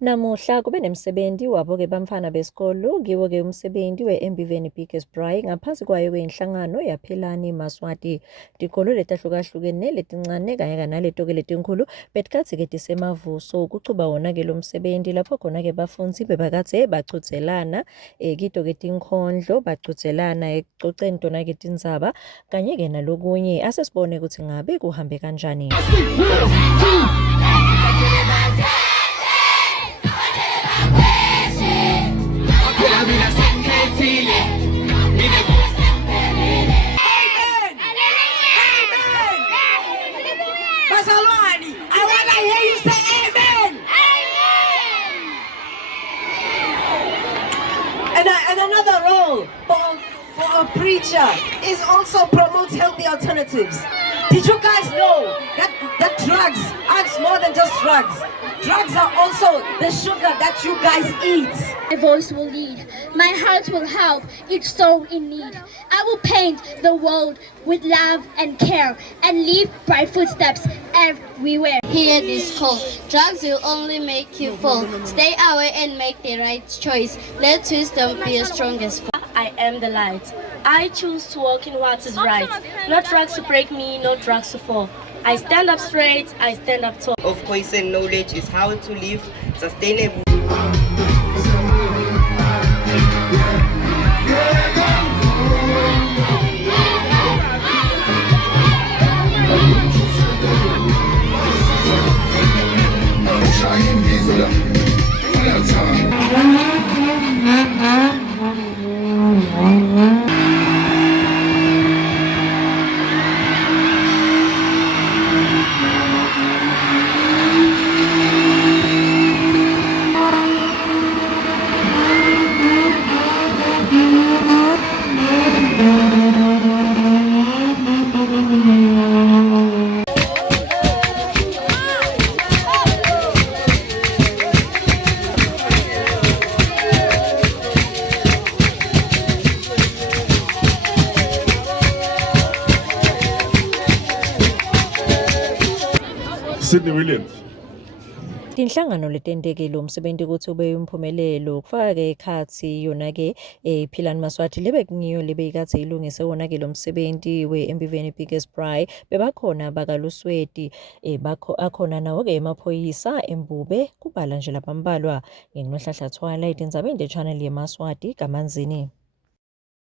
Namuhla kube nemsebenzi wabo-ke bamfana besikolo kiwo-ke umsebenzi we-Embiveni Biggest Braai ngaphansi kwayo kweyinhlangano yaPhilani Maswati. Tikolo letahlukahlukene letincane kanye naleto-ke letinkulu betikatsi-ke tisemavuso kucuba wona-ke lo msebenzi lapho khona-ke bafundzi bebakatse bachudzelana kito-ke tinkondlo bachudzelana ekucoceni tona-ke tindzaba kanye-ke nalokunye asesibone ukuthi ngabe kuhambe kanjani. And another role for a preacher is also promote healthy alternatives. Did you guys know that drugs aren't more than just drugs? Drugs are also the sugar that you guys eat. My voice will lead, my heart will help each soul in need. I will paint the world with love and care and leave bright footsteps everywhere. Hear this call, drugs will only make you fall. Stay away and make the right choice. Let wisdom be your strongest force. I am the light. I choose to walk in what is right. No drugs to break me, no drugs to fall. I stand up straight, I stand up tall. Of course, and knowledge is how to live sustainable. Sydney Williams. Tinhlangano letentekile umsebenzi ukuthi ube umphumelelo kufaka-ke ekhathi yona-ke Philani Maswati lebe kungiyo lebe ikathe ilungise wona-ke lo msebenzi we-Embiveni Biggest Braai bebakhona bakaLusweti akhona nawo-ke emaphoyisa Embube kubala nje labambalwa nginohlahla Twilight indzabeni the channel yeMaswati kaManzini.